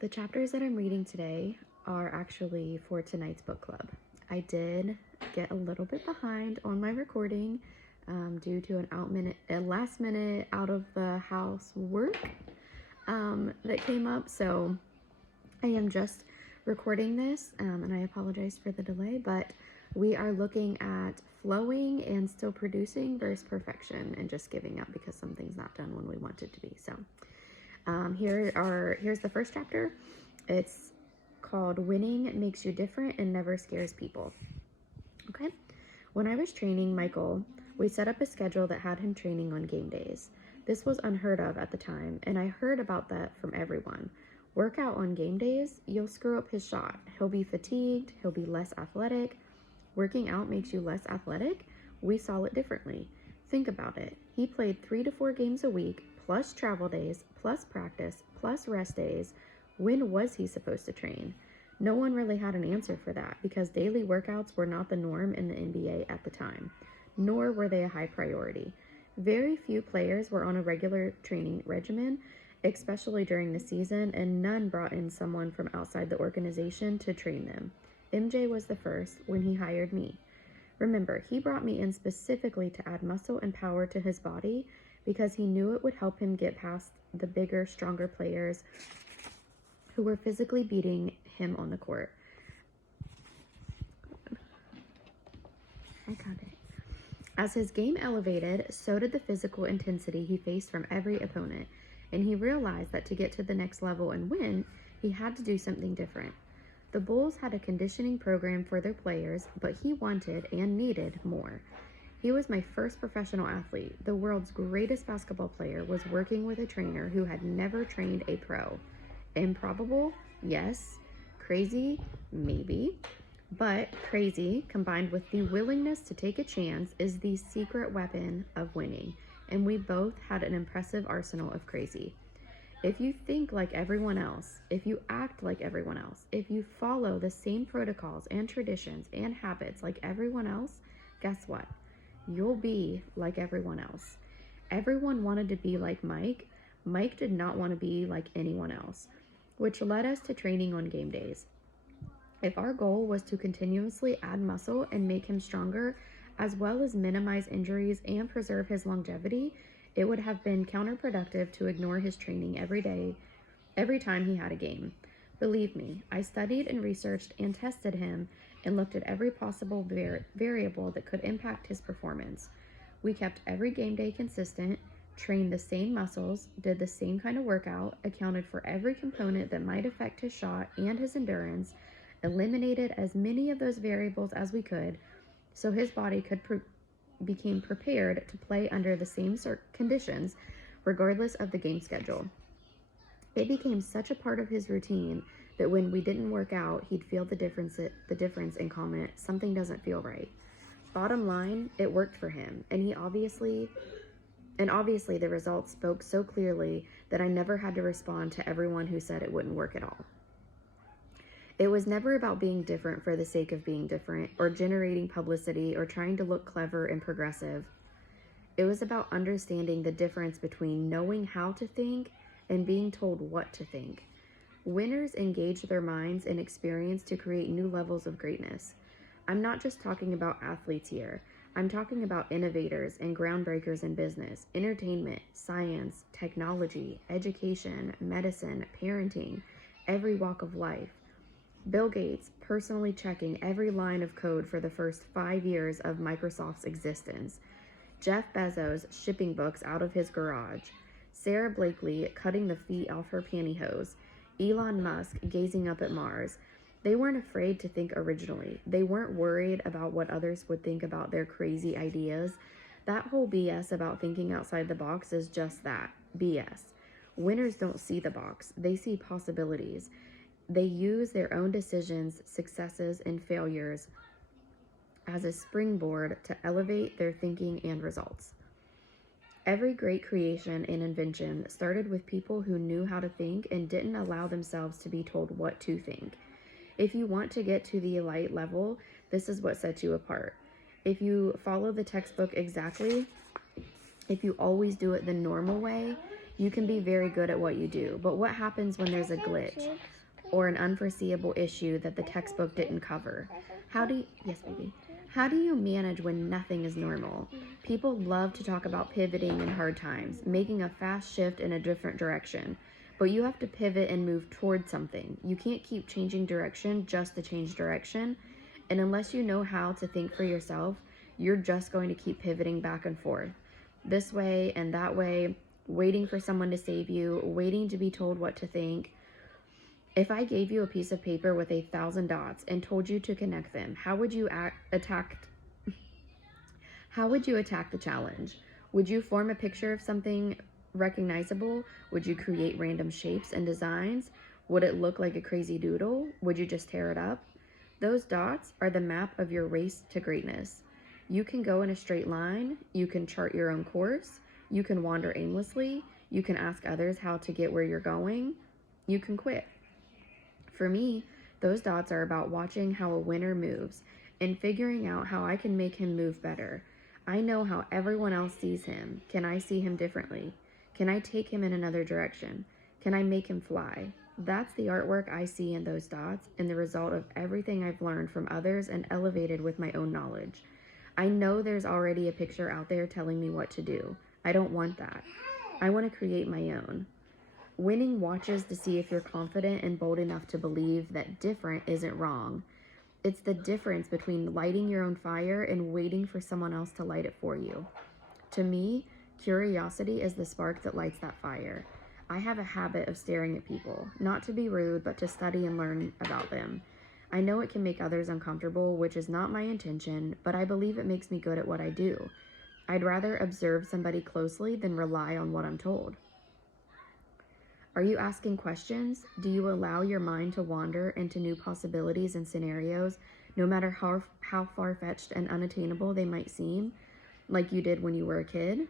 The chapters that I'm reading today are actually for tonight's book club. I did get a little bit behind on my recording due to a last minute out of the house work that came up. So I am just recording this and I apologize for the delay, but we are looking at flowing and still producing versus perfection and just giving up because something's not done when we want it to be. So here's the first chapter. It's called Winning Makes You Different and Never Scares People. Okay. When I was training Michael, we set up a schedule that had him training on game days. This was unheard of at the time, and I heard about that from everyone. Work out on game days, you'll screw up his shot. He'll be fatigued, he'll be less athletic. Working out makes you less athletic? We saw it differently. Think about it. He played 3 to 4 games a week, plus travel days, plus practice, plus rest days. When was he supposed to train? No one really had an answer for that because daily workouts were not the norm in the NBA at the time, nor were they a high priority. Very few players were on a regular training regimen, especially during the season, and none brought in someone from outside the organization to train them. MJ was the first when he hired me. Remember, he brought me in specifically to add muscle and power to his body because he knew it would help him get past the bigger, stronger players who were physically beating him on the court. I got it. As his game elevated, so did the physical intensity he faced from every opponent, and he realized that to get to the next level and win, he had to do something different. The Bulls had a conditioning program for their players, but he wanted and needed more. He was my first professional athlete. The world's greatest basketball player was working with a trainer who had never trained a pro. Improbable? Yes. Crazy? Maybe. But crazy, combined with the willingness to take a chance, is the secret weapon of winning. And we both had an impressive arsenal of crazy. If you think like everyone else, if you act like everyone else, if you follow the same protocols and traditions and habits like everyone else, guess what? You'll be like everyone else. Everyone wanted to be like Mike. Mike did not want to be like anyone else, which led us to training on game days. If our goal was to continuously add muscle and make him stronger, as well as minimize injuries and preserve his longevity, it would have been counterproductive to ignore his training every time he had a game. Believe me, I studied and researched and tested him and looked at every possible variable that could impact his performance. We kept every game day consistent, trained the same muscles, did the same kind of workout, accounted for every component that might affect his shot and his endurance, eliminated as many of those variables as we could so his body became prepared to play under the same conditions regardless of the game schedule. It became such a part of his routine that when we didn't work out, he'd feel the difference and comment, something doesn't feel right. Bottom line, it worked for him, and obviously the results spoke so clearly that I never had to respond to everyone who said it wouldn't work at all. It was never about being different for the sake of being different or generating publicity or trying to look clever and progressive. It was about understanding the difference between knowing how to think and being told what to think. Winners engage their minds and experience to create new levels of greatness. I'm not just talking about athletes here. I'm talking about innovators and groundbreakers in business, entertainment, science, technology, education, medicine, parenting, every walk of life. Bill Gates personally checking every line of code for the first 5 years of Microsoft's existence. Jeff Bezos shipping books out of his garage. Sarah Blakely cutting the feet off her pantyhose. Elon Musk gazing up at Mars. They weren't afraid to think originally. They weren't worried about what others would think about their crazy ideas. That whole BS about thinking outside the box is just that, BS. Winners don't see the box. They see possibilities. They use their own decisions, successes, and failures as a springboard to elevate their thinking and results. Every great creation and invention started with people who knew how to think and didn't allow themselves to be told what to think. If you want to get to the elite level, this is what sets you apart. If you follow the textbook exactly, if you always do it the normal way, You can be very good at what you do, but what happens when there's a glitch or an unforeseeable issue that the textbook didn't cover? Yes, baby. How do you manage when nothing is normal? People love to talk about pivoting in hard times, making a fast shift in a different direction. But you have to pivot and move towards something. You can't keep changing direction just to change direction. And unless you know how to think for yourself, you're just going to keep pivoting back and forth, this way and that way, waiting for someone to save you, waiting to be told what to think. If I gave you a piece of paper with 1,000 dots and told you to connect them, how would you attack the challenge? Would you form a picture of something recognizable? Would you create random shapes and designs? Would it look like a crazy doodle? Would you just tear it up? Those dots are the map of your race to greatness. You can go in a straight line. You can chart your own course. You can wander aimlessly. You can ask others how to get where you're going. You can quit. For me, those dots are about watching how a winner moves and figuring out how I can make him move better. I know how everyone else sees him. Can I see him differently? Can I take him in another direction? Can I make him fly? That's the artwork I see in those dots and the result of everything I've learned from others and elevated with my own knowledge. I know there's already a picture out there telling me what to do. I don't want that. I want to create my own. Winning watches to see if you're confident and bold enough to believe that different isn't wrong. It's the difference between lighting your own fire and waiting for someone else to light it for you. To me, curiosity is the spark that lights that fire. I have a habit of staring at people, not to be rude, but to study and learn about them. I know it can make others uncomfortable, which is not my intention, but I believe it makes me good at what I do. I'd rather observe somebody closely than rely on what I'm told. Are you asking questions? Do you allow your mind to wander into new possibilities and scenarios, no matter how far-fetched and unattainable they might seem, like you did when you were a kid?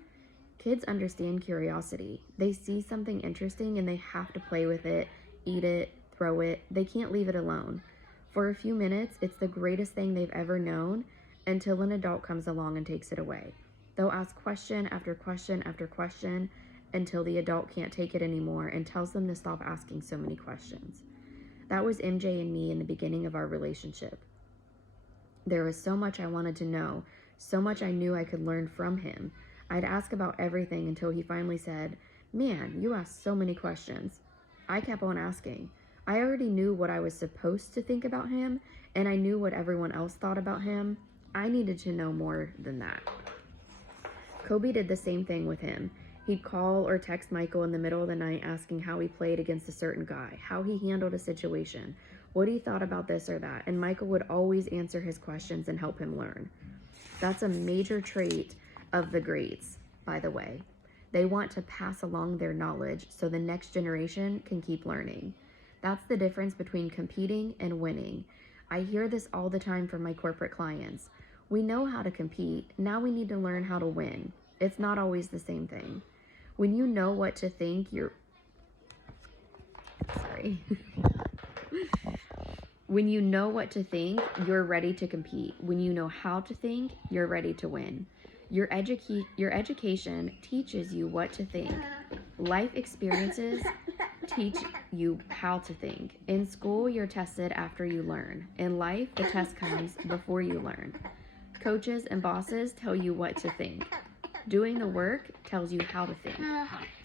Kids understand curiosity. They see something interesting and they have to play with it, eat it, throw it. They can't leave it alone. For a few minutes, it's the greatest thing they've ever known until an adult comes along and takes it away. They'll ask question after question after question until the adult can't take it anymore and tells them to stop asking so many questions. That was MJ and me in the beginning of our relationship. There was so much I wanted to know, so much I knew I could learn from him. I'd ask about everything until he finally said, "Man, you ask so many questions." I kept on asking. I already knew what I was supposed to think about him, and I knew what everyone else thought about him. I needed to know more than that. Kobe did the same thing with him. He'd call or text Michael in the middle of the night asking how he played against a certain guy, how he handled a situation, what he thought about this or that, and Michael would always answer his questions and help him learn. That's a major trait of the greats, by the way. They want to pass along their knowledge so the next generation can keep learning. That's the difference between competing and winning. I hear this all the time from my corporate clients. We know how to compete, now we need to learn how to win. It's not always the same thing. When you know what to think, When you know what to think, you're ready to compete. When you know how to think, you're ready to win. Your education teaches you what to think. Life experiences teach you how to think. In school, you're tested after you learn. In life, the test comes before you learn. Coaches and bosses tell you what to think. Doing the work tells you how to think.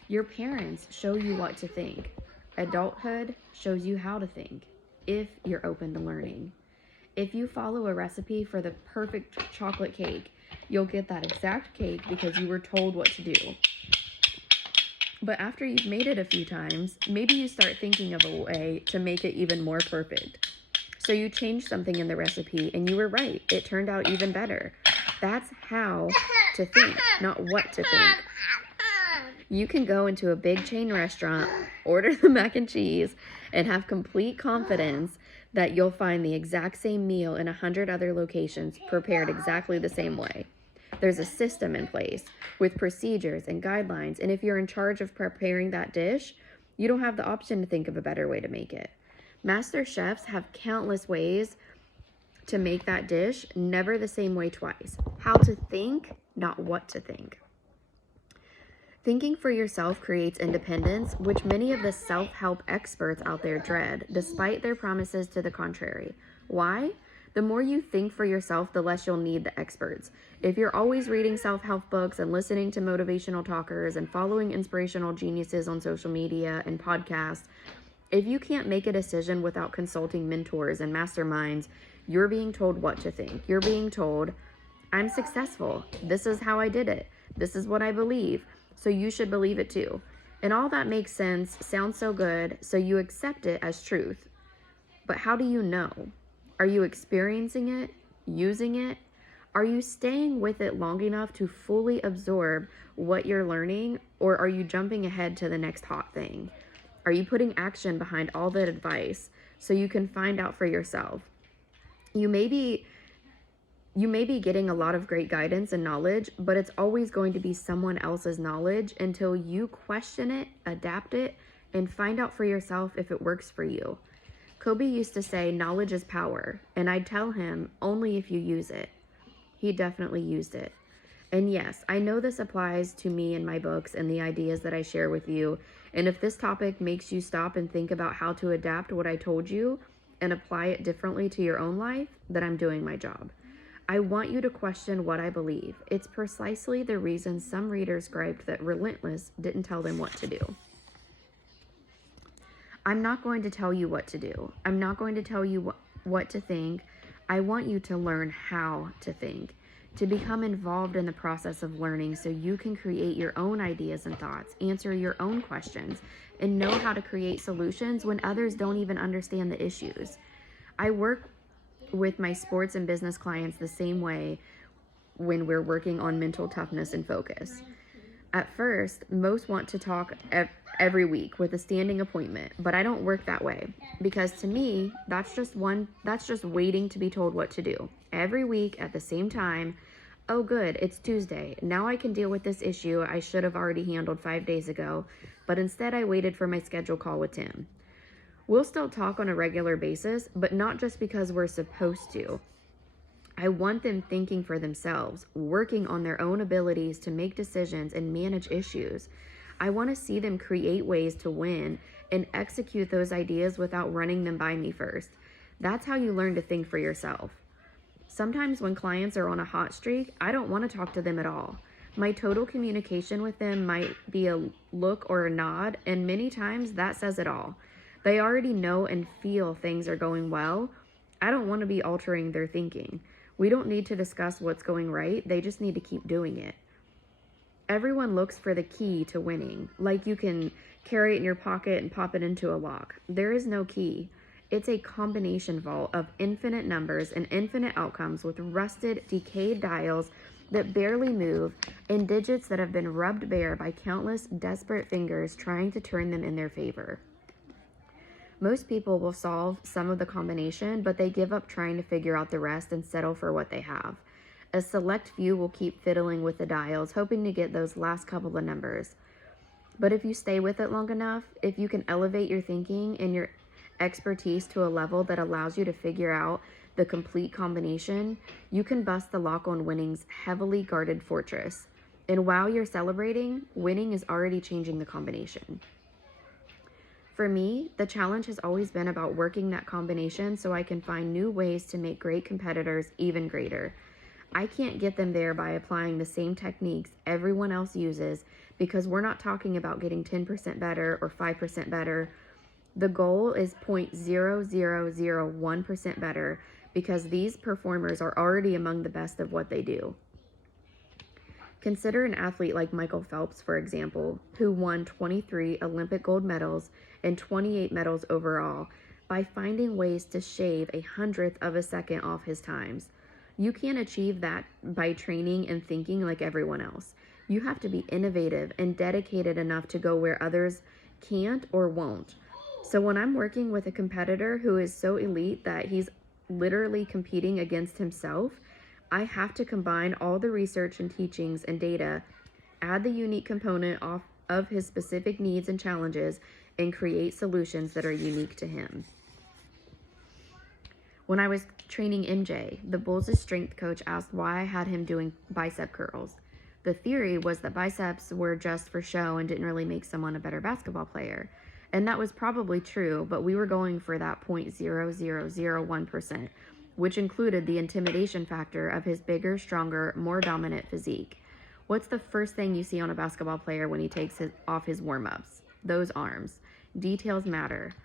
Your parents show you what to think. Adulthood shows you how to think, if you're open to learning. If you follow a recipe for the perfect chocolate cake, you'll get that exact cake because you were told what to do. But after you've made it a few times, maybe you start thinking of a way to make it even more perfect. So you changed something in the recipe and you were right. It turned out even better. That's how to think, not what to think. You can go into a big chain restaurant, order the mac and cheese, and have complete confidence that you'll find the exact same meal in 100 other locations prepared exactly the same way. There's a system in place with procedures and guidelines, and if you're in charge of preparing that dish, you don't have the option to think of a better way to make it. Master chefs have countless ways to make that dish, never the same way twice. How to think, not what to think. Thinking for yourself creates independence, which many of the self-help experts out there dread, despite their promises to the contrary. Why? The more you think for yourself, the less you'll need the experts. If you're always reading self-help books and listening to motivational talkers and following inspirational geniuses on social media and podcasts, if you can't make a decision without consulting mentors and masterminds, you're being told what to think. You're being told, I'm successful. This is how I did it. This is what I believe. So you should believe it too. And all that makes sense, sounds so good, so you accept it as truth. But how do you know? Are you experiencing it? Using it? Are you staying with it long enough to fully absorb what you're learning? Or are you jumping ahead to the next hot thing? Are you putting action behind all that advice so you can find out for yourself? You may be getting a lot of great guidance and knowledge, but it's always going to be someone else's knowledge until you question it, adapt it, and find out for yourself if it works for you. Kobe used to say, knowledge is power, and I'd tell him, only if you use it. He definitely used it. And yes, I know this applies to me and my books and the ideas that I share with you. And if this topic makes you stop and think about how to adapt what I told you and apply it differently to your own life, then I'm doing my job. I want you to question what I believe. It's precisely the reason some readers griped that Relentless didn't tell them what to do. I'm not going to tell you what to do. I'm not going to tell you what to think. I want you to learn how to think, to become involved in the process of learning so you can create your own ideas and thoughts, answer your own questions, and know how to create solutions when others don't even understand the issues. I work with my sports and business clients the same way when we're working on mental toughness and focus. At first, most want to talk every week with a standing appointment, but I don't work that way because to me, that's just waiting to be told what to do. Every week at the same time, oh good, it's Tuesday. Now I can deal with this issue I should have already handled 5 days ago, but instead I waited for my scheduled call with Tim. We'll still talk on a regular basis, but not just because we're supposed to. I want them thinking for themselves, working on their own abilities to make decisions and manage issues. I want to see them create ways to win and execute those ideas without running them by me first. That's how you learn to think for yourself. Sometimes when clients are on a hot streak, I don't want to talk to them at all. My total communication with them might be a look or a nod, and many times that says it all. They already know and feel things are going well. I don't want to be altering their thinking. We don't need to discuss what's going right. They just need to keep doing it. Everyone looks for the key to winning, like you can carry it in your pocket and pop it into a lock. There is no key. It's a combination vault of infinite numbers and infinite outcomes with rusted, decayed dials that barely move and digits that have been rubbed bare by countless desperate fingers trying to turn them in their favor. Most people will solve some of the combination, but they give up trying to figure out the rest and settle for what they have. A select few will keep fiddling with the dials, hoping to get those last couple of numbers. But if you stay with it long enough, if you can elevate your thinking and your expertise to a level that allows you to figure out the complete combination, you can bust the lock on winning's heavily guarded fortress. And while you're celebrating, winning is already changing the combination. For me, the challenge has always been about working that combination so I can find new ways to make great competitors even greater. I can't get them there by applying the same techniques everyone else uses because we're not talking about getting 10% better or 5% better. The goal is 0.0001% better because these performers are already among the best of what they do. Consider an athlete like Michael Phelps, for example, who won 23 Olympic gold medals and 28 medals overall by finding ways to shave 1/100th of a second off his times. You can't achieve that by training and thinking like everyone else. You have to be innovative and dedicated enough to go where others can't or won't. So when I'm working with a competitor who is so elite that he's literally competing against himself, I have to combine all the research and teachings and data, add the unique component of his specific needs and challenges, and create solutions that are unique to him. When I was training MJ, the Bulls' strength coach asked why I had him doing bicep curls. The theory was that biceps were just for show and didn't really make someone a better basketball player. And that was probably true, but we were going for that 0.0001%, which included the intimidation factor of his bigger, stronger, more dominant physique. What's the first thing you see on a basketball player when he takes off his warm-ups? Those arms. Details matter.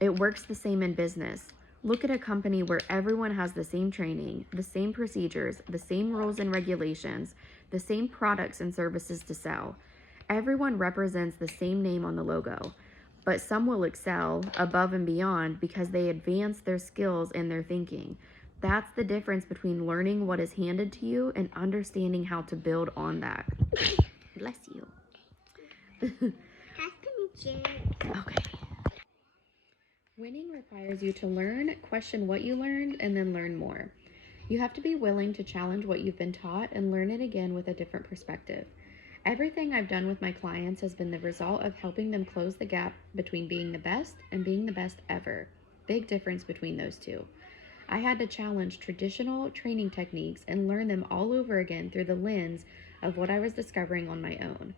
It works the same in business. Look at a company where everyone has the same training, the same procedures, the same rules and regulations, the same products and services to sell. Everyone represents the same name on the logo, but some will excel above and beyond because they advance their skills and their thinking. That's the difference between learning what is handed to you and understanding how to build on that. Bless you. Okay. Winning requires you to learn, question what you learned, and then learn more. You have to be willing to challenge what you've been taught and learn it again with a different perspective. Everything I've done with my clients has been the result of helping them close the gap between being the best and being the best ever. Big difference between those two. I had to challenge traditional training techniques and learn them all over again through the lens of what I was discovering on my own.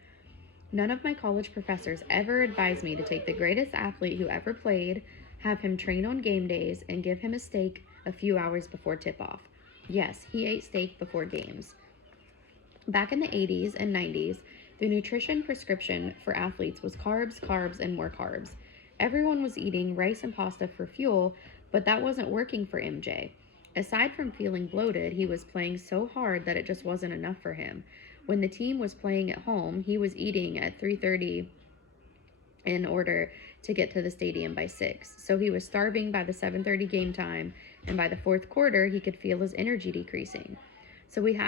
None of my college professors ever advised me to take the greatest athlete who ever played, have him train on game days, and give him a steak a few hours before tip-off. Yes, he ate steak before games. Back in the 80s and 90s, the nutrition prescription for athletes was carbs, carbs, and more carbs. Everyone was eating rice and pasta for fuel, but that wasn't working for MJ. Aside from feeling bloated, he was playing so hard that it just wasn't enough for him. When the team was playing at home, he was eating at 3:30 in order to get to the stadium by 6. So he was starving by the 7:30 game time, and by the fourth quarter, he could feel his energy decreasing. So we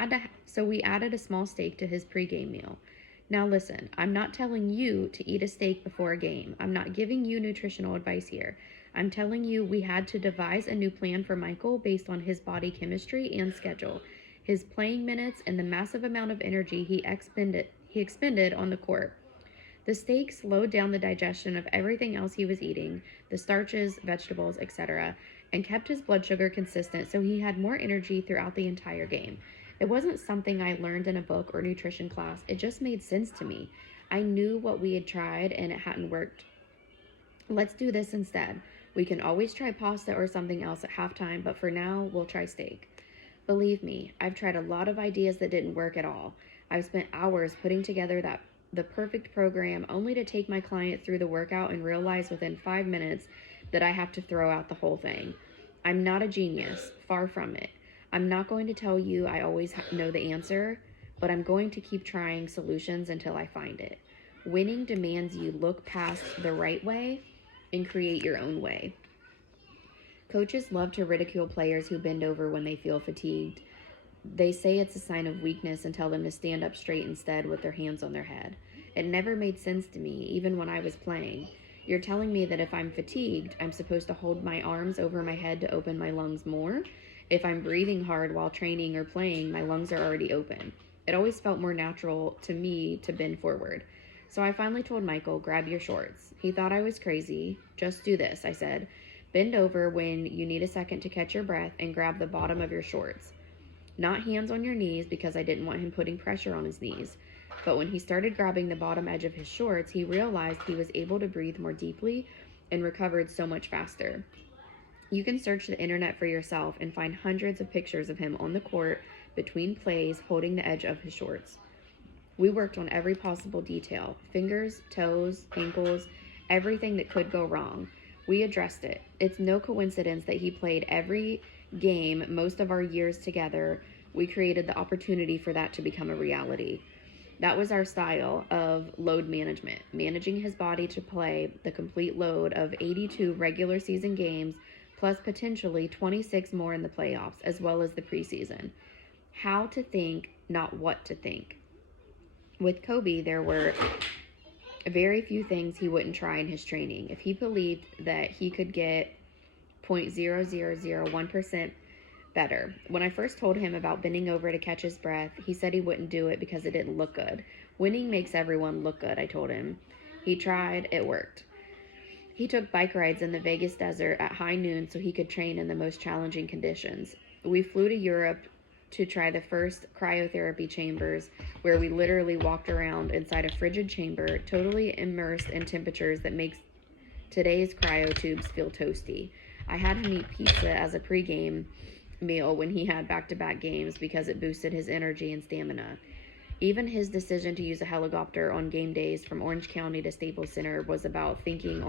added a small steak to his pregame meal. Now listen, I'm not telling you to eat a steak before a game. I'm not giving you nutritional advice here. I'm telling you we had to devise a new plan for Michael based on his body chemistry and schedule, his playing minutes, and the massive amount of energy he expended on the court. The steak slowed down the digestion of everything else he was eating, the starches, vegetables, etc., and kept his blood sugar consistent so he had more energy throughout the entire game. It wasn't something I learned in a book or nutrition class. It just made sense to me. I knew what we had tried and it hadn't worked. Let's do this instead. We can always try pasta or something else at halftime, but for now, we'll try steak. Believe me, I've tried a lot of ideas that didn't work at all. I've spent hours putting together the perfect program only to take my client through the workout and realize within 5 minutes that I have to throw out the whole thing. I'm not a genius, far from it. I'm not going to tell you I always know the answer, but I'm going to keep trying solutions until I find it. Winning demands you look past the right way and create your own way. Coaches love to ridicule players who bend over when they feel fatigued. They say it's a sign of weakness and tell them to stand up straight instead with their hands on their head. It never made sense to me, even when I was playing. You're telling me that if I'm fatigued, I'm supposed to hold my arms over my head to open my lungs more? If I'm breathing hard while training or playing, my lungs are already open. It always felt more natural to me to bend forward. So I finally told Michael, grab your shorts. He thought I was crazy. Just do this, I said. Bend over when you need a second to catch your breath and grab the bottom of your shorts. Not hands on your knees because I didn't want him putting pressure on his knees. But when he started grabbing the bottom edge of his shorts, he realized he was able to breathe more deeply and recovered so much faster. You can search the internet for yourself and find hundreds of pictures of him on the court between plays holding the edge of his shorts. We worked on every possible detail, fingers, toes, ankles, everything that could go wrong. We addressed it. It's no coincidence that he played every game most of our years together. We created the opportunity for that to become a reality. That was our style of load management, managing his body to play the complete load of 82 regular season games, plus potentially 26 more in the playoffs, as well as the preseason. How to think, not what to think. With Kobe, there were very few things he wouldn't try in his training. If he believed that he could get 0.0001% better. When I first told him about bending over to catch his breath, he said he wouldn't do it because it didn't look good. Winning makes everyone look good, I told him. He tried, it worked. He took bike rides in the Vegas desert at high noon so he could train in the most challenging conditions. We flew to Europe to try the first cryotherapy chambers, where we literally walked around inside a frigid chamber, totally immersed in temperatures that makes today's cryo tubes feel toasty. I had him eat pizza as a pregame meal when he had back-to-back games because it boosted his energy and stamina. Even his decision to use a helicopter on game days from Orange County to Staples Center was about thinking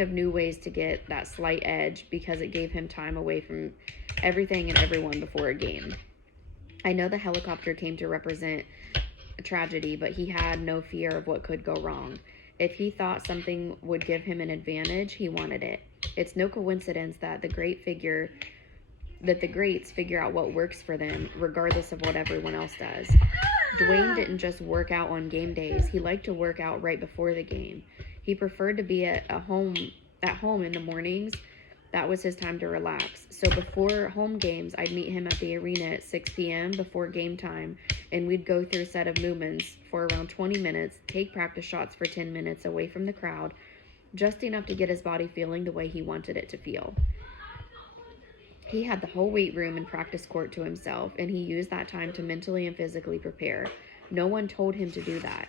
of new ways to get that slight edge, because it gave him time away from everything and everyone before a game. I know the helicopter came to represent a tragedy, but he had no fear of what could go wrong. If he thought something would give him an advantage, he wanted it. It's no coincidence that the greats figure out what works for them, regardless of what everyone else does. Dwayne didn't just work out on game days. He liked to work out right before the game. He preferred to be at home in the mornings. That was his time to relax. So before home games, I'd meet him at the arena at 6 p.m. before game time, and we'd go through a set of movements for around 20 minutes, take practice shots for 10 minutes away from the crowd, just enough to get his body feeling the way he wanted it to feel. He had the whole weight room and practice court to himself, and he used that time to mentally and physically prepare. No one told him to do that.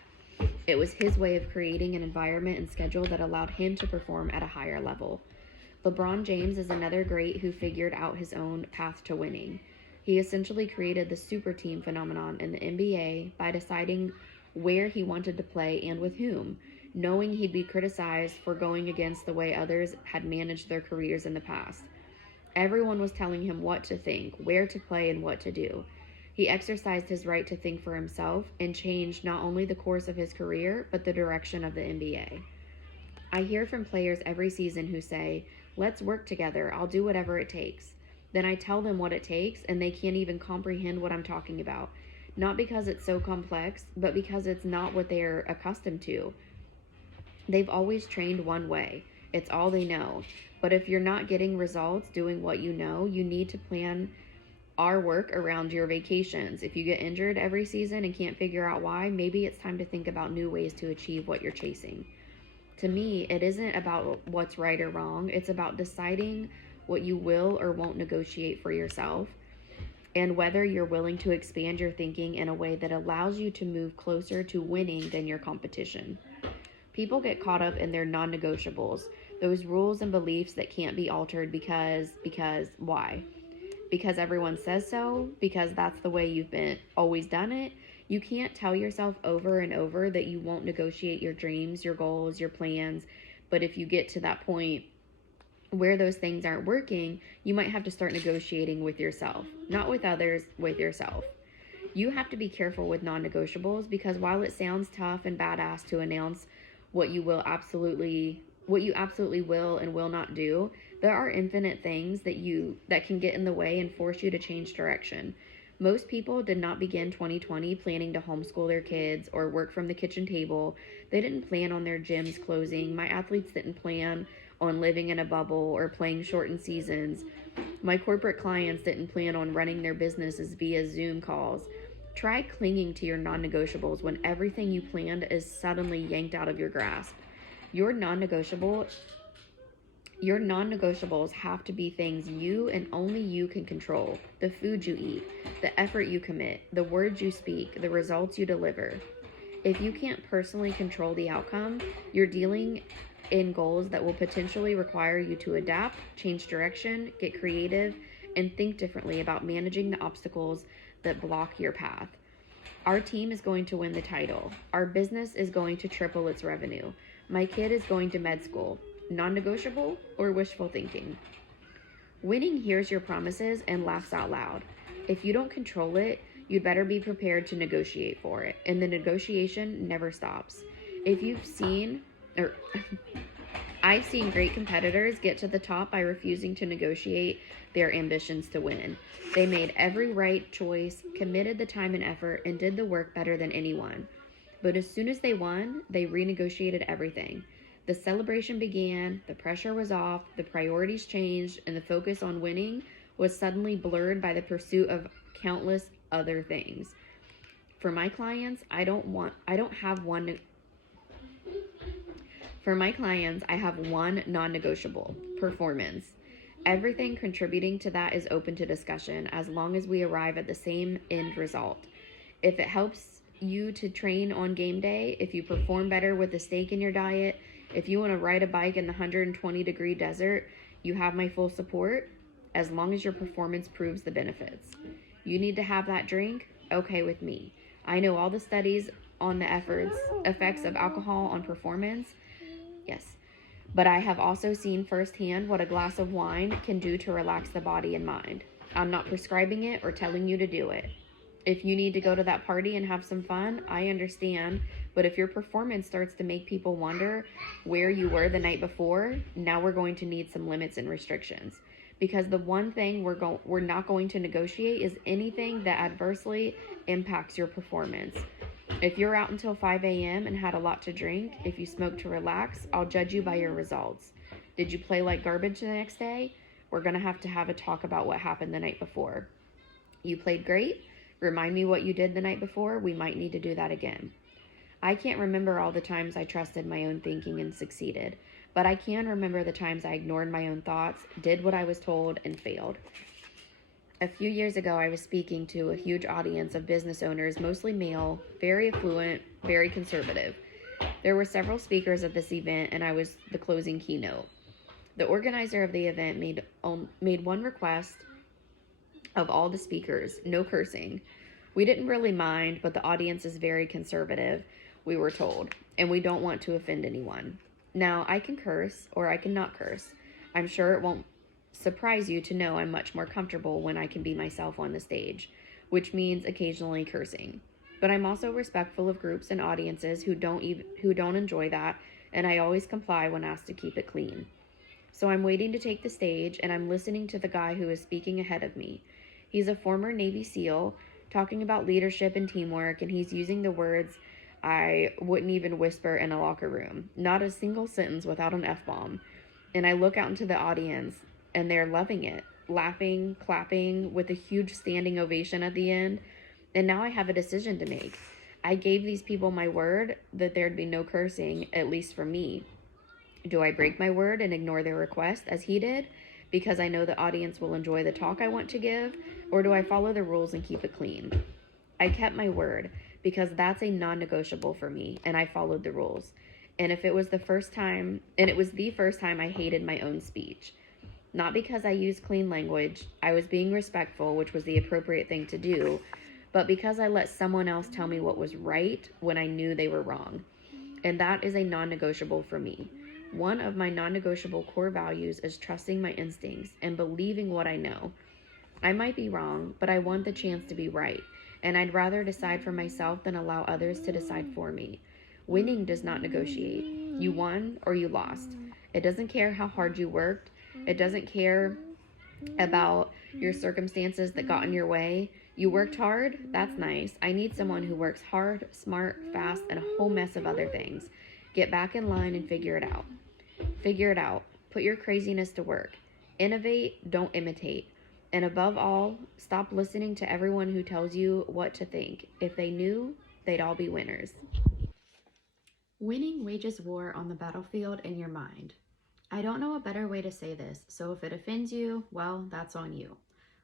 It was his way of creating an environment and schedule that allowed him to perform at a higher level. LeBron James is another great who figured out his own path to winning. He essentially created the super team phenomenon in the NBA by deciding where he wanted to play and with whom, knowing he'd be criticized for going against the way others had managed their careers in the past. Everyone was telling him what to think, where to play, and what to do. He exercised his right to think for himself and changed not only the course of his career, but the direction of the NBA. I hear from players every season who say, "Let's work together, I'll do whatever it takes." Then I tell them what it takes, and they can't even comprehend what I'm talking about. Not because it's so complex, but because it's not what they're accustomed to. They've always trained one way. It's all they know. But if you're not getting results doing what you know, you need to plan our work around your vacations. If you get injured every season and can't figure out why, maybe it's time to think about new ways to achieve what you're chasing. To me, it isn't about what's right or wrong. It's about deciding what you will or won't negotiate for yourself, and whether you're willing to expand your thinking in a way that allows you to move closer to winning than your competition. People get caught up in their non-negotiables, those rules and beliefs that can't be altered because why? Because everyone says so, because that's the way you've always done it. You can't tell yourself over and over that you won't negotiate your dreams, your goals, your plans, but if you get to that point where those things aren't working, you might have to start negotiating with yourself, not with others, with yourself. You have to be careful with non-negotiables, because while it sounds tough and badass to announce what you absolutely will and will not do, there are infinite things that can get in the way and force you to change direction. Most people did not begin 2020 planning to homeschool their kids or work from the kitchen table. They didn't plan on their gyms closing. My athletes didn't plan on living in a bubble or playing shortened seasons. My corporate clients didn't plan on running their businesses via Zoom calls. Try clinging to your non-negotiables when everything you planned is suddenly yanked out of your grasp. Your non-negotiables have to be things you and only you can control. The food you eat, the effort you commit, the words you speak, the results you deliver. If you can't personally control the outcome, you're dealing in goals that will potentially require you to adapt, change direction, get creative, and think differently about managing the obstacles that block your path. Our team is going to win the title. Our business is going to triple its revenue. My kid is going to med school. Non-negotiable or wishful thinking? Winning hears your promises and laughs out loud. If you don't control it, you'd better be prepared to negotiate for it. And the negotiation never stops. I've seen great competitors get to the top by refusing to negotiate their ambitions to win. They made every right choice, committed the time and effort, and did the work better than anyone. But as soon as they won, they renegotiated everything. The celebration began, the pressure was off, the priorities changed, and the focus on winning was suddenly blurred by the pursuit of countless other things. For my clients, I have one non-negotiable: performance. Everything contributing to that is open to discussion as long as we arrive at the same end result. If it helps you to train on game day, if you perform better with a steak in your diet, if you want to ride a bike in the 120-degree desert, you have my full support as long as your performance proves the benefits. You need to have that drink? Okay with me. I know all the studies on the effects of alcohol on performance. Yes. But I have also seen firsthand what a glass of wine can do to relax the body and mind. I'm not prescribing it or telling you to do it. If you need to go to that party and have some fun, I understand. But if your performance starts to make people wonder where you were the night before, now we're going to need some limits and restrictions. Because the one thing we're not going to negotiate is anything that adversely impacts your performance. If you're out until 5 a.m. and had a lot to drink, if you smoke to relax, I'll judge you by your results. Did you play like garbage the next day? We're going to have a talk about what happened the night before. You played great? Remind me what you did the night before. We might need to do that again. I can't remember all the times I trusted my own thinking and succeeded, but I can remember the times I ignored my own thoughts, did what I was told, and failed. A few years ago, I was speaking to a huge audience of business owners, mostly male, very affluent, very conservative. There were several speakers at this event, and I was the closing keynote. The organizer of the event made one request of all the speakers: no cursing. We didn't really mind, but the audience is very conservative, we were told, and we don't want to offend anyone. Now, I can curse or I can not curse. I'm sure it won't surprise you to know I'm much more comfortable when I can be myself on the stage, which means occasionally cursing. But I'm also respectful of groups and audiences who don't enjoy that, and I always comply when asked to keep it clean. So I'm waiting to take the stage, and I'm listening to the guy who is speaking ahead of me. He's a former Navy SEAL talking about leadership and teamwork, and he's using the words I wouldn't even whisper in a locker room. Not a single sentence without an F-bomb. And I look out into the audience, and they're loving it, laughing, clapping, with a huge standing ovation at the end. And now I have a decision to make. I gave these people my word that there'd be no cursing, at least for me. Do I break my word and ignore their request as he did, because I know the audience will enjoy the talk I want to give, or do I follow the rules and keep it clean? I kept my word because that's a non-negotiable for me, and I followed the rules. And it was the first time I hated my own speech. Not because I used clean language, I was being respectful, which was the appropriate thing to do, but because I let someone else tell me what was right when I knew they were wrong. And that is a non-negotiable for me. One of my non-negotiable core values is trusting my instincts and believing what I know. I might be wrong, but I want the chance to be right, and I'd rather decide for myself than allow others to decide for me. Winning does not negotiate. You won or you lost. It doesn't care how hard you worked. It doesn't care about your circumstances that got in your way. You worked hard? That's nice. I need someone who works hard, smart, fast, and a whole mess of other things. Get back in line and figure it out. Figure it out. Put your craziness to work. Innovate, don't imitate. And above all, stop listening to everyone who tells you what to think. If they knew, they'd all be winners. Winning wages war on the battlefield in your mind. I don't know a better way to say this, so if it offends you, well, that's on you.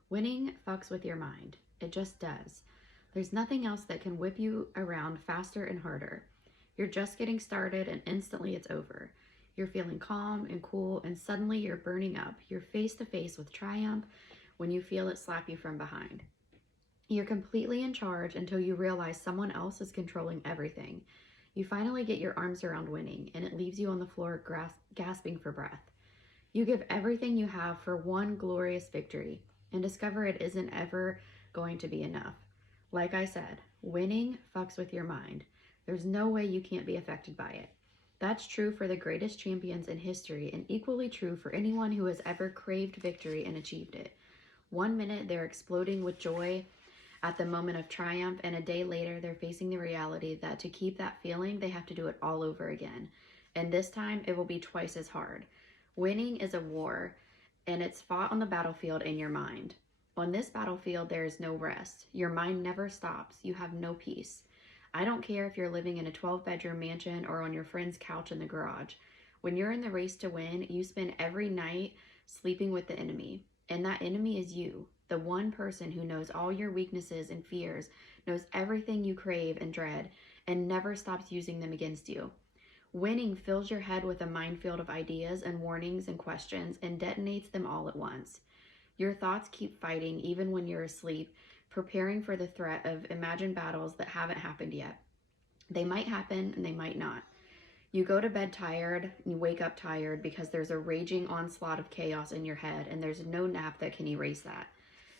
Winning fucks with your mind. It just does. There's nothing else that can whip you around faster and harder. You're just getting started and instantly it's over. You're feeling calm and cool, and suddenly you're burning up. You're face to face with triumph when you feel it slap you from behind. You're completely in charge until you realize someone else is controlling everything. You finally get your arms around winning, and it leaves you on the floor gasping for breath. You give everything you have for one glorious victory, and discover it isn't ever going to be enough. Like I said, winning fucks with your mind. There's no way you can't be affected by it. That's true for the greatest champions in history, and equally true for anyone who has ever craved victory and achieved it. 1 minute they're exploding with joy at the moment of triumph, and a day later they're facing the reality that to keep that feeling, they have to do it all over again. And this time it will be twice as hard. Winning is a war, and it's fought on the battlefield in your mind. On this battlefield, there is no rest. Your mind never stops. You have no peace. I don't care if you're living in a 12-bedroom mansion or on your friend's couch in the garage. When you're in the race to win, you spend every night sleeping with the enemy. And that enemy is you, the one person who knows all your weaknesses and fears, knows everything you crave and dread, and never stops using them against you. Winning fills your head with a minefield of ideas and warnings and questions and detonates them all at once. Your thoughts keep fighting even when you're asleep, preparing for the threat of imagined battles that haven't happened yet. They might happen and they might not. You go to bed tired and you wake up tired because there's a raging onslaught of chaos in your head and there's no nap that can erase that.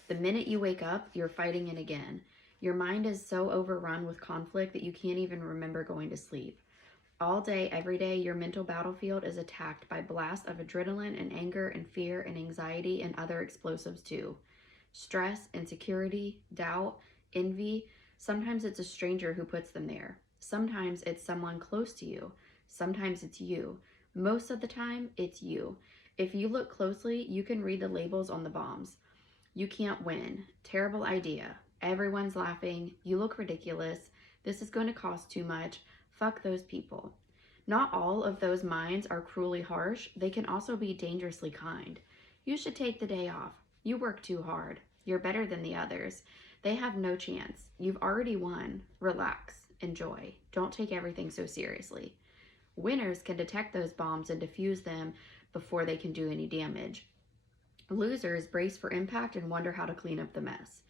The minute you wake up, you're fighting it again. Your mind is so overrun with conflict that you can't even remember going to sleep. All day, every day, your mental battlefield is attacked by blasts of adrenaline and anger and fear and anxiety and other explosives too. Stress, insecurity, doubt, envy. Sometimes it's a stranger who puts them there. Sometimes it's someone close to you. Sometimes it's you. Most of the time, it's you. If you look closely, you can read the labels on the bombs. You can't win. Terrible idea. Everyone's laughing. You look ridiculous. This is going to cost too much. Fuck those people. Not all of those minds are cruelly harsh. They can also be dangerously kind. You should take the day off. You work too hard. You're better than the others. They have no chance. You've already won. Relax. Enjoy. Don't take everything so seriously. Winners can detect those bombs and defuse them before they can do any damage. Losers brace for impact and wonder how to clean up the mess.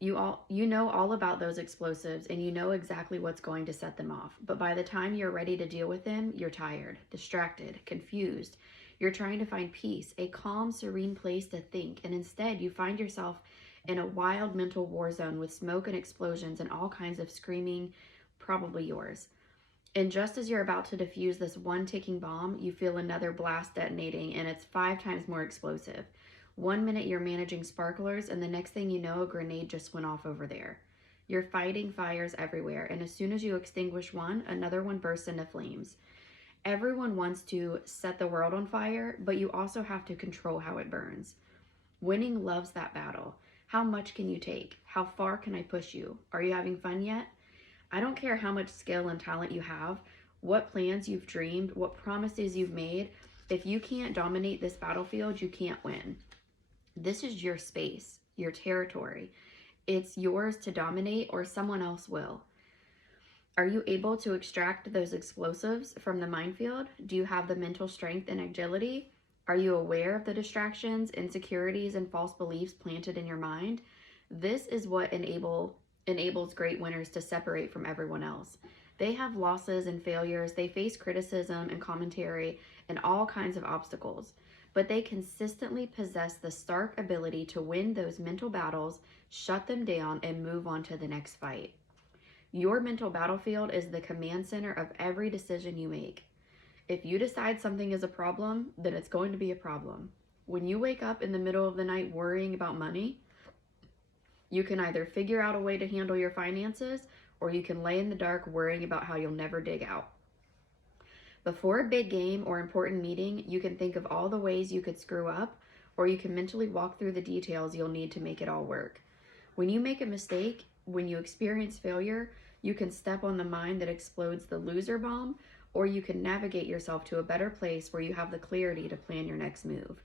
You know all about those explosives and you know exactly what's going to set them off. But by the time you're ready to deal with them, you're tired, distracted, confused. You're trying to find peace, a calm, serene place to think, and instead you find yourself in a wild mental war zone with smoke and explosions and all kinds of screaming, probably yours. And just as you're about to defuse this one ticking bomb, you feel another blast detonating, and it's 5 times more explosive. 1 minute you're managing sparklers, and the next thing you know, a grenade just went off over there. You're fighting fires everywhere, and as soon as you extinguish one, another one bursts into flames. Everyone wants to set the world on fire, but you also have to control how it burns. Winning loves that battle. How much can you take? How far can I push you? Are you having fun yet? I don't care how much skill and talent you have, what plans you've dreamed, what promises you've made. If you can't dominate this battlefield, you can't win. This is your space, your territory. It's yours to dominate or someone else will. Are you able to extract those explosives from the minefield? Do you have the mental strength and agility? Are you aware of the distractions, insecurities, and false beliefs planted in your mind? This is what enables great winners to separate from everyone else. They have losses and failures. They face criticism and commentary and all kinds of obstacles. But they consistently possess the stark ability to win those mental battles, shut them down, and move on to the next fight. Your mental battlefield is the command center of every decision you make. If you decide something is a problem, then it's going to be a problem. When you wake up in the middle of the night worrying about money, you can either figure out a way to handle your finances, or you can lay in the dark worrying about how you'll never dig out. Before a big game or important meeting, you can think of all the ways you could screw up, or you can mentally walk through the details you'll need to make it all work. When you make a mistake, when you experience failure, you can step on the mine that explodes the loser bomb, or you can navigate yourself to a better place where you have the clarity to plan your next move.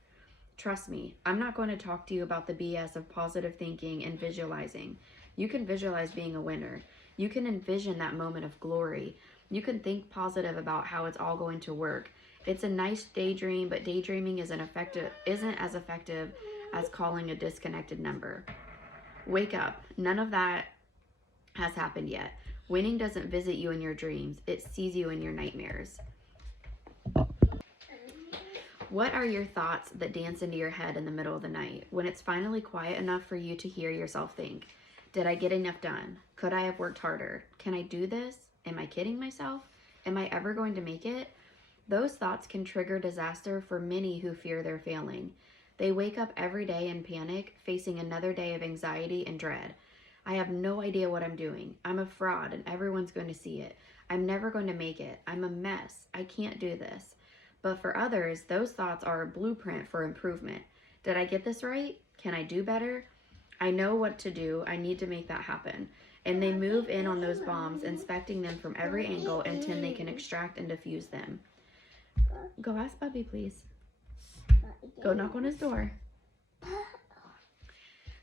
Trust me, I'm not going to talk to you about the BS of positive thinking and visualizing. You can visualize being a winner. You can envision that moment of glory. You can think positive about how it's all going to work. It's a nice daydream, but daydreaming isn't as effective as calling a disconnected number. Wake up. None of that has happened yet. Winning doesn't visit you in your dreams. It sees you in your nightmares. What are your thoughts that dance into your head in the middle of the night when it's finally quiet enough for you to hear yourself think? Did I get enough done? Could I have worked harder? Can I do this? Am I kidding myself? Am I ever going to make it? Those thoughts can trigger disaster for many who fear they're failing. They wake up every day in panic, facing another day of anxiety and dread. I have no idea what I'm doing. I'm a fraud and everyone's going to see it. I'm never going to make it. I'm a mess. I can't do this. But for others, those thoughts are a blueprint for improvement. Did I get this right? Can I do better? I know what to do. I need to make that happen. And they move in on those bombs, inspecting them from every angle until they can extract and defuse them. Go ask Bubby, please. Go knock on his door.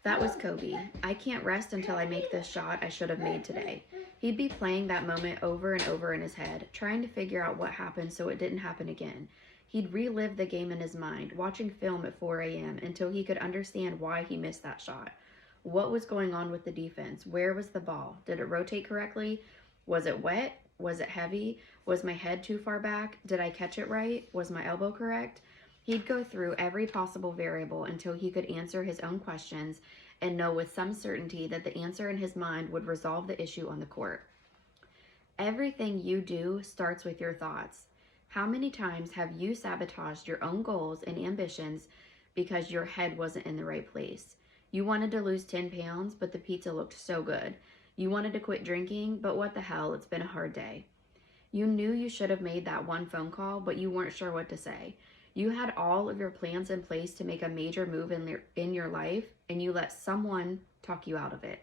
That was Kobe. I can't rest until I make this shot I should have made today. He'd be playing that moment over and over in his head, trying to figure out what happened so it didn't happen again. He'd relive the game in his mind, watching film at 4 a.m. until he could understand why he missed that shot. What was going on with the defense? Where was the ball? Did it rotate correctly? Was it wet? Was it heavy? Was my head too far back? Did I catch it right? Was my elbow correct? He'd go through every possible variable until he could answer his own questions and know with some certainty that the answer in his mind would resolve the issue on the court. Everything you do starts with your thoughts. How many times have you sabotaged your own goals and ambitions because your head wasn't in the right place? You wanted to lose 10 pounds, but the pizza looked so good. You wanted to quit drinking, but what the hell, it's been a hard day. You knew you should have made that one phone call, but you weren't sure what to say. You had all of your plans in place to make a major move in your life, and you let someone talk you out of it.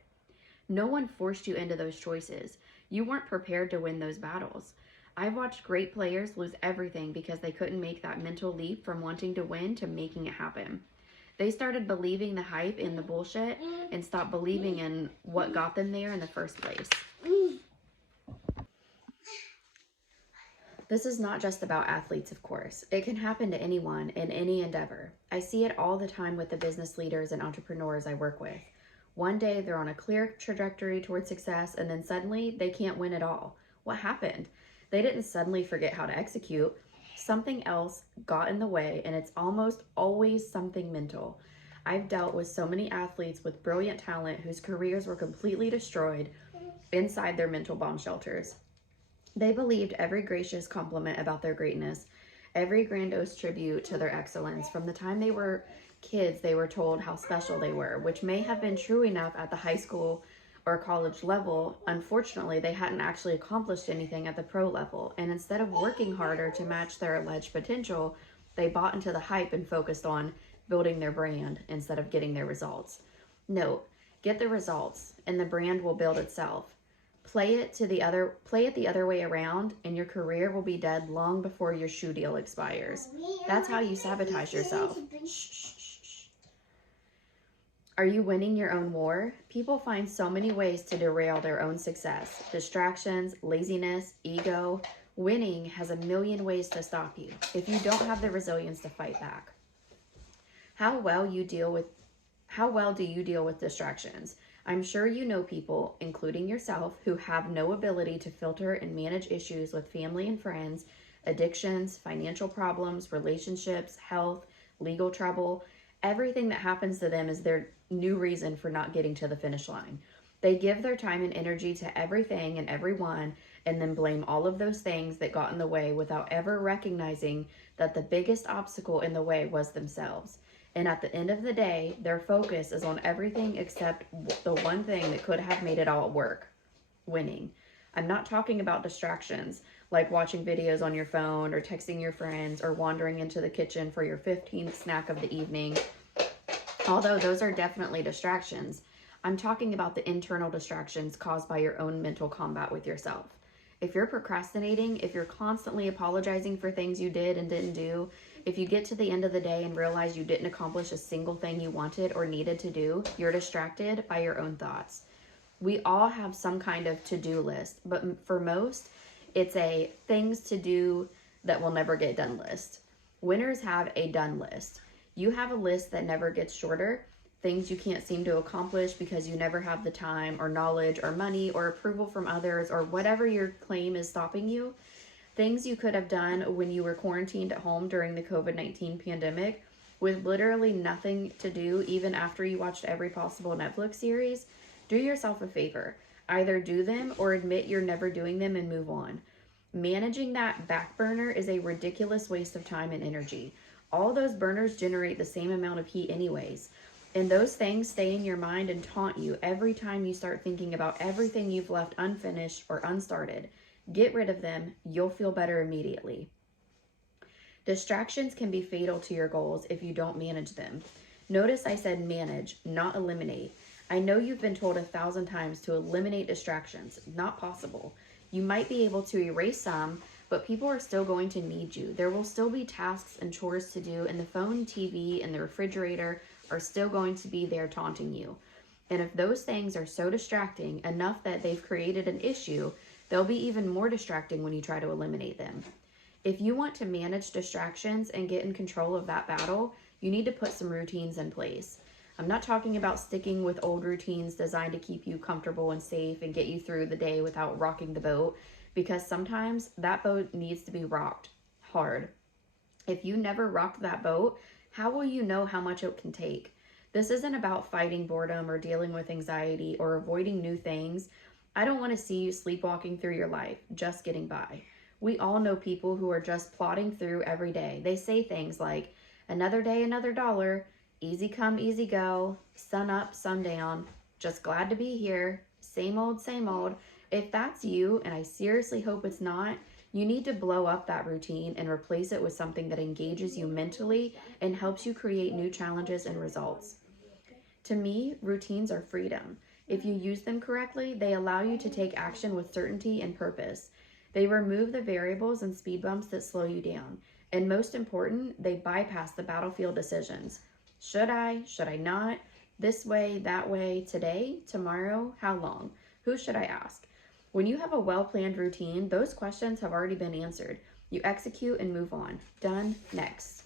No one forced you into those choices. You weren't prepared to win those battles. I've watched great players lose everything because they couldn't make that mental leap from wanting to win to making it happen. They started believing the hype and the bullshit and stopped believing in what got them there in the first place. This is not just about athletes, of course. It can happen to anyone in any endeavor. I see it all the time with the business leaders and entrepreneurs I work with. One day they're on a clear trajectory toward success, and then suddenly they can't win at all. What happened? They didn't suddenly forget how to execute. Something else got in the way, and it's almost always something mental. I've dealt with so many athletes with brilliant talent whose careers were completely destroyed inside their mental bomb shelters. They believed every gracious compliment about their greatness, every grandiose tribute to their excellence. From the time they were kids, they were told how special they were, which may have been true enough at the high school or college level. Unfortunately, they hadn't actually accomplished anything at the pro level, and instead of working harder to match their alleged potential, they bought into the hype and focused on building their brand instead of getting their results. Note, get the results, and the brand will build itself. Play it the other way around, and your career will be dead long before your shoe deal expires. That's how you sabotage yourself. Shh. Are you winning your own war? People find so many ways to derail their own success. Distractions, laziness, ego. Winning has a million ways to stop you if you don't have the resilience to fight back. How well do you deal with distractions? I'm sure you know people, including yourself, who have no ability to filter and manage issues with family and friends, addictions, financial problems, relationships, health, legal trouble. Everything that happens to them is their new reason for not getting to the finish line. They give their time and energy to everything and everyone, and then blame all of those things that got in the way without ever recognizing that the biggest obstacle in the way was themselves. And at the end of the day, their focus is on everything except the one thing that could have made it all work: winning. I'm not talking about distractions like watching videos on your phone or texting your friends or wandering into the kitchen for your 15th snack of the evening, although those are definitely distractions. I'm talking about the internal distractions caused by your own mental combat with yourself. If you're procrastinating, if you're constantly apologizing for things you did and didn't do, if you get to the end of the day and realize you didn't accomplish a single thing you wanted or needed to do, you're distracted by your own thoughts. We all have some kind of to-do list, but for most, it's a things to do that will never get done list. Winners have a done list. You have a list that never gets shorter, things you can't seem to accomplish because you never have the time or knowledge or money or approval from others or whatever your claim is stopping you. Things you could have done when you were quarantined at home during the COVID-19 pandemic with literally nothing to do even after you watched every possible Netflix series. Do yourself a favor. Either do them or admit you're never doing them and move on. Managing that back burner is a ridiculous waste of time and energy. All those burners generate the same amount of heat anyways. And those things stay in your mind and taunt you every time you start thinking about everything you've left unfinished or unstarted. Get rid of them. You'll feel better immediately. Distractions can be fatal to your goals if you don't manage them. Notice I said manage, not eliminate. I know you've been told 1,000 times to eliminate distractions. Not possible. You might be able to erase some, but people are still going to need you. There will still be tasks and chores to do, and the phone, TV, and the refrigerator are still going to be there taunting you. And if those things are so distracting enough that they've created an issue, they'll be even more distracting when you try to eliminate them. If you want to manage distractions and get in control of that battle, you need to put some routines in place. I'm not talking about sticking with old routines designed to keep you comfortable and safe and get you through the day without rocking the boat, because sometimes that boat needs to be rocked hard. If you never rocked that boat, how will you know how much it can take? This isn't about fighting boredom or dealing with anxiety or avoiding new things. I don't want to see you sleepwalking through your life, just getting by. We all know people who are just plodding through every day. They say things like, another day, another dollar, easy come, easy go, sun up, sun down, just glad to be here, same old, same old. If that's you, and I seriously hope it's not, you need to blow up that routine and replace it with something that engages you mentally and helps you create new challenges and results. To me, routines are freedom. If you use them correctly, they allow you to take action with certainty and purpose. They remove the variables and speed bumps that slow you down. And most important, they bypass the battlefield decisions. Should I not? This way, that way, today, tomorrow, how long? Who should I ask? When you have a well-planned routine, those questions have already been answered. You execute and move on. Done. Next.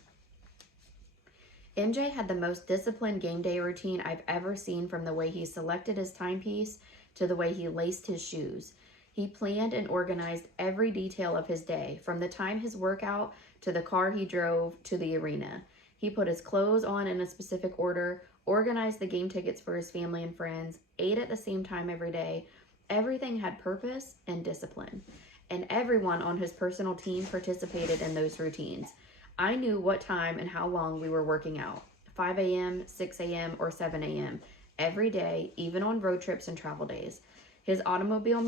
MJ had the most disciplined game day routine I've ever seen, from the way he selected his timepiece to the way he laced his shoes. He planned and organized every detail of his day, from the time his workout to the car he drove to the arena. He put his clothes on in a specific order, organized the game tickets for his family and friends, ate at the same time every day. Everything had purpose and discipline, and everyone on his personal team participated in those routines. I knew what time and how long we were working out, 5 a.m., 6 a.m., or 7 a.m., every day, even on road trips and travel days. His automobile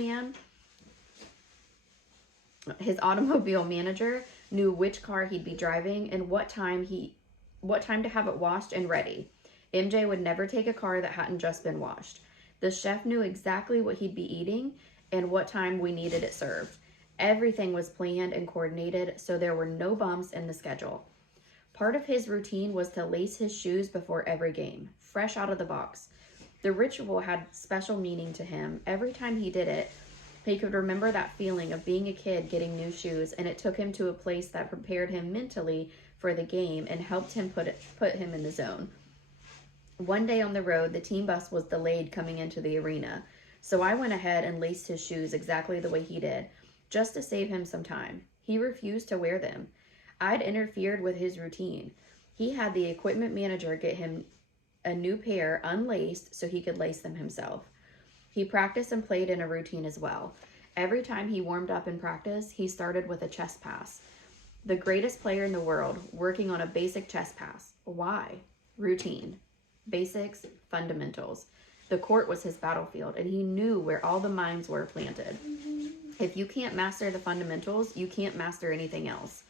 manager knew which car he'd be driving and what time to have it washed and ready. MJ would never take a car that hadn't just been washed. The chef knew exactly what he'd be eating and what time we needed it served. Everything was planned and coordinated, so there were no bumps in the schedule. Part of his routine was to lace his shoes before every game, fresh out of the box. The ritual had special meaning to him. Every time he did it, he could remember that feeling of being a kid getting new shoes, and it took him to a place that prepared him mentally for the game and helped him put him in the zone. One day on the road, the team bus was delayed coming into the arena, so I went ahead and laced his shoes exactly the way he did, just to save him some time. He refused to wear them. I'd interfered with his routine. He had the equipment manager get him a new pair unlaced so he could lace them himself. He practiced and played in a routine as well. Every time he warmed up in practice, he started with a chest pass. The greatest player in the world working on a basic chest pass. Why? Routine. Basics, fundamentals. The court was his battlefield, and he knew where all the mines were planted. If you can't master the fundamentals, you can't master anything else.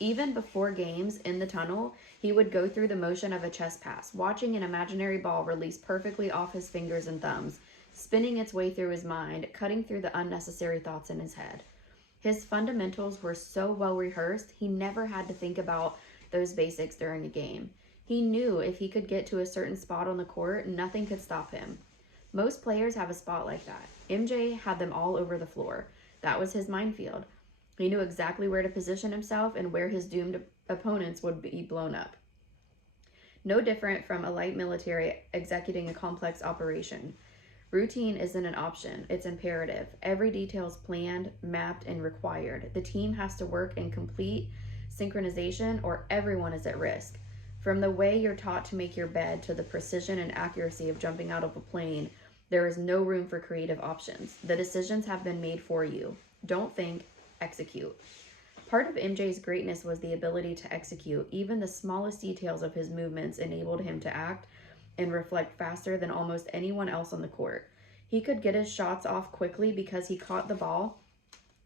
Even before games, in the tunnel, he would go through the motion of a chest pass, watching an imaginary ball release perfectly off his fingers and thumbs, spinning its way through his mind, cutting through the unnecessary thoughts in his head. His fundamentals were so well rehearsed, he never had to think about those basics during a game. He knew if he could get to a certain spot on the court, nothing could stop him. Most players have a spot like that. MJ had them all over the floor. That was his minefield. He knew exactly where to position himself and where his doomed opponents would be blown up. No different from a light military executing a complex operation. Routine isn't an option, it's imperative. Every detail is planned, mapped, and required. The team has to work in complete synchronization or everyone is at risk. From the way you're taught to make your bed to the precision and accuracy of jumping out of a plane, there is no room for creative options. The decisions have been made for you. Don't think, execute. Part of MJ's greatness was the ability to execute. Even the smallest details of his movements enabled him to act and reflect faster than almost anyone else on the court. He could get his shots off quickly because he caught the ball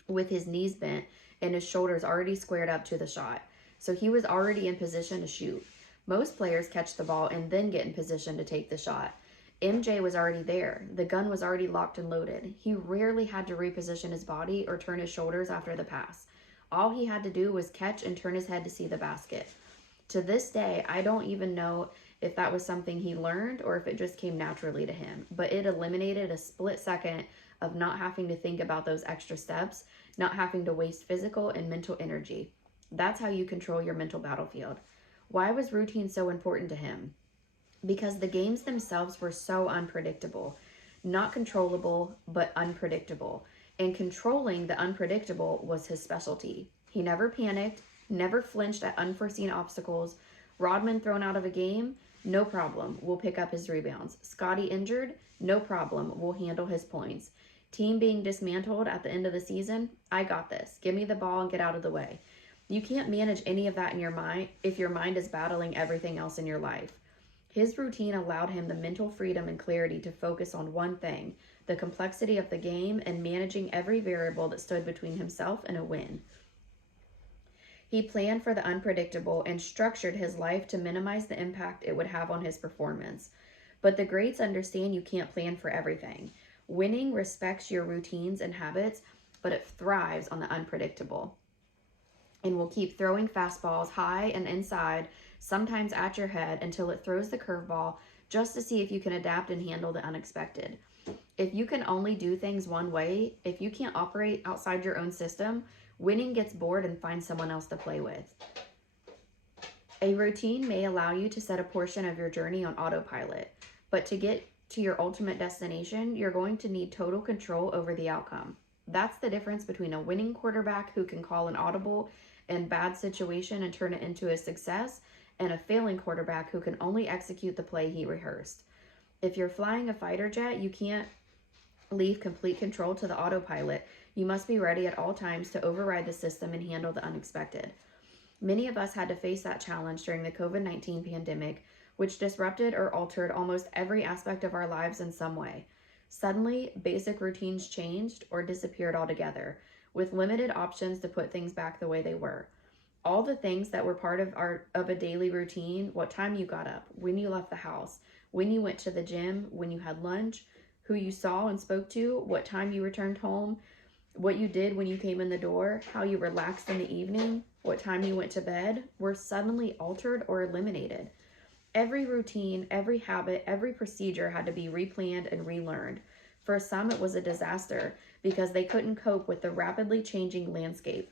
with his knees bent and his shoulders already squared up to the shot. So he was already in position to shoot. Most players catch the ball and then get in position to take the shot. MJ was already there. The gun was already locked and loaded. He rarely had to reposition his body or turn his shoulders after the pass. All he had to do was catch and turn his head to see the basket. To this day, I don't even know if that was something he learned or if it just came naturally to him, but it eliminated a split second of not having to think about those extra steps, not having to waste physical and mental energy. That's how you control your mental battlefield. Why was routine so important to him? Because the games themselves were so unpredictable. Not controllable, but unpredictable. And controlling the unpredictable was his specialty. He never panicked, never flinched at unforeseen obstacles. Rodman thrown out of a game? No problem. We'll pick up his rebounds. Scotty injured? No problem. We'll handle his points. Team being dismantled at the end of the season? I got this. Give me the ball and get out of the way. You can't manage any of that in your mind if your mind is battling everything else in your life. His routine allowed him the mental freedom and clarity to focus on one thing, the complexity of the game and managing every variable that stood between himself and a win. He planned for the unpredictable and structured his life to minimize the impact it would have on his performance. But the greats understand you can't plan for everything. Winning respects your routines and habits, but it thrives on the unpredictable and will keep throwing fastballs high and inside, sometimes at your head, until it throws the curveball just to see if you can adapt and handle the unexpected. If you can only do things one way, if you can't operate outside your own system, winning gets bored and finds someone else to play with. A routine may allow you to set a portion of your journey on autopilot, but to get to your ultimate destination, you're going to need total control over the outcome. That's the difference between a winning quarterback who can call an audible in bad situation and turn it into a success, and a failing quarterback who can only execute the play he rehearsed. If you're flying a fighter jet, you can't leave complete control to the autopilot. You must be ready at all times to override the system and handle the unexpected. Many of us had to face that challenge during the COVID-19 pandemic, which disrupted or altered almost every aspect of our lives in some way. Suddenly, basic routines changed or disappeared altogether, with limited options to put things back the way they were. All the things that were part of a daily routine, what time you got up, when you left the house, when you went to the gym, when you had lunch, who you saw and spoke to, what time you returned home, what you did when you came in the door, how you relaxed in the evening, what time you went to bed, were suddenly altered or eliminated. Every routine, every habit, every procedure had to be replanned and relearned. For some, it was a disaster because they couldn't cope with the rapidly changing landscape.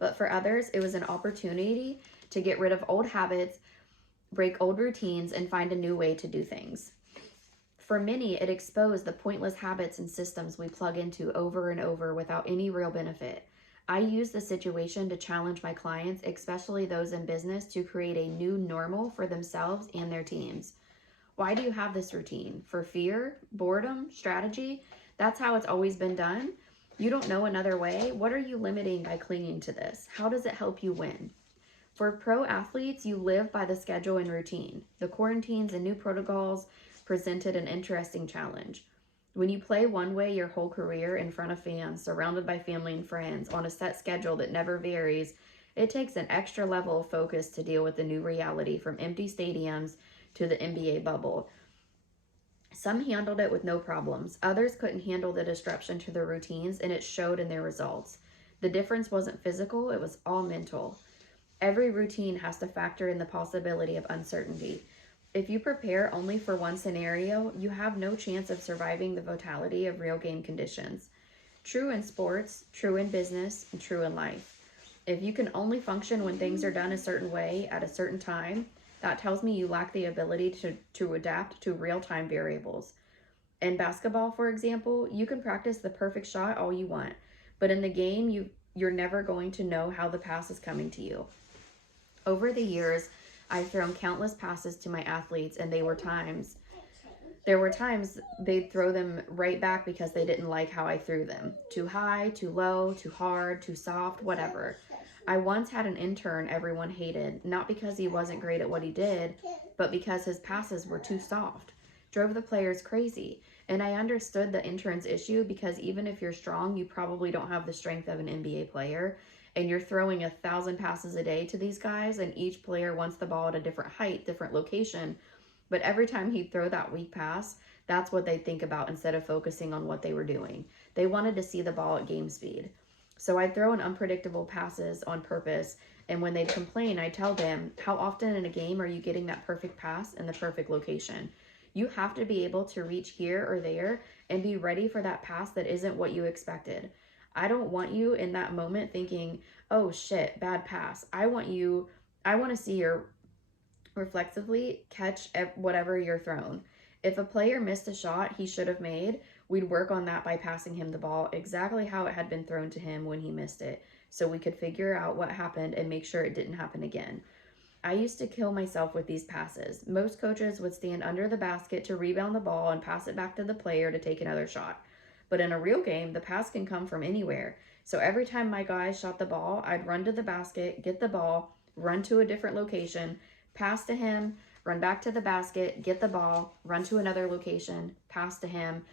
But for others, it was an opportunity to get rid of old habits, break old routines, and find a new way to do things. For many, it exposed the pointless habits and systems we plug into over and over without any real benefit. I use the situation to challenge my clients, especially those in business, to create a new normal for themselves and their teams. Why do you have this routine? For fear, boredom, strategy? That's how it's always been done. You don't know another way. What are you limiting by clinging to this? How does it help you win? For pro athletes, you live by the schedule and routine. The quarantines and new protocols presented an interesting challenge. When you play one way your whole career in front of fans, surrounded by family and friends, on a set schedule that never varies, it takes an extra level of focus to deal with the new reality, from empty stadiums to the NBA bubble. Some handled it with no problems. Others couldn't handle the disruption to their routines, and it showed in their results. The difference wasn't physical, it was all mental. Every routine has to factor in the possibility of uncertainty. If you prepare only for one scenario, you have no chance of surviving the volatility of real game conditions. True in sports, true in business, and true in life. If you can only function when things are done a certain way at a certain time, that tells me you lack the ability to adapt to real-time variables. In basketball, for example, you can practice the perfect shot all you want, but in the game, you're never going to know how the pass is coming to you. Over the years, I've thrown countless passes to my athletes, and there were times they'd throw them right back because they didn't like how I threw them. Too high, too low, too hard, too soft, whatever. I once had an intern everyone hated, not because he wasn't great at what he did, but because his passes were too soft. Drove the players crazy. And I understood the intern's issue because even if you're strong, you probably don't have the strength of an NBA player. And you're throwing 1,000 passes a day to these guys, and each player wants the ball at a different height, different location. But every time he'd throw that weak pass, that's what they'd think about instead of focusing on what they were doing. They wanted to see the ball at game speed. So I'd throw in unpredictable passes on purpose. And when they'd complain, I tell them, how often in a game are you getting that perfect pass in the perfect location? You have to be able to reach here or there and be ready for that pass that isn't what you expected. I don't want you in that moment thinking, oh shit, bad pass. I want to see your reflexively catch whatever you're thrown. If a player missed a shot he should have made, we'd work on that by passing him the ball exactly how it had been thrown to him when he missed it, so we could figure out what happened and make sure it didn't happen again. I used to kill myself with these passes. Most coaches would stand under the basket to rebound the ball and pass it back to the player to take another shot. But in a real game, the pass can come from anywhere. So every time my guys shot the ball, I'd run to the basket, get the ball, run to a different location, pass to him, run back to the basket, get the ball, run to another location, pass to him,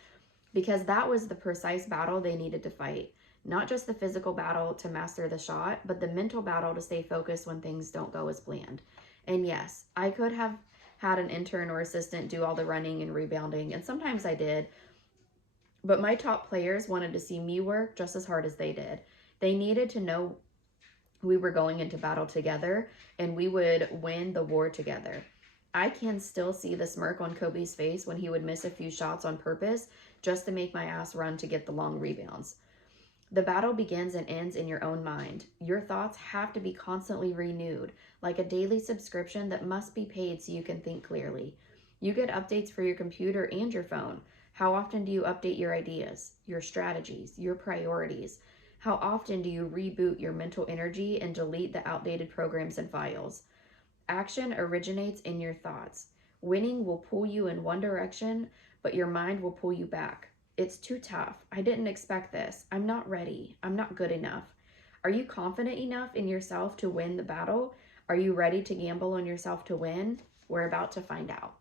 because that was the precise battle they needed to fight. Not just the physical battle to master the shot, but the mental battle to stay focused when things don't go as planned. And yes, I could have had an intern or assistant do all the running and rebounding, and sometimes I did, but my top players wanted to see me work just as hard as they did. They needed to know we were going into battle together and we would win the war together. I can still see the smirk on Kobe's face when he would miss a few shots on purpose just to make my ass run to get the long rebounds. The battle begins and ends in your own mind. Your thoughts have to be constantly renewed, like a daily subscription that must be paid so you can think clearly. You get updates for your computer and your phone. How often do you update your ideas, your strategies, your priorities? How often do you reboot your mental energy and delete the outdated programs and files? Action originates in your thoughts. Winning will pull you in one direction, but your mind will pull you back. It's too tough. I didn't expect this. I'm not ready. I'm not good enough. Are you confident enough in yourself to win the battle? Are you ready to gamble on yourself to win? We're about to find out.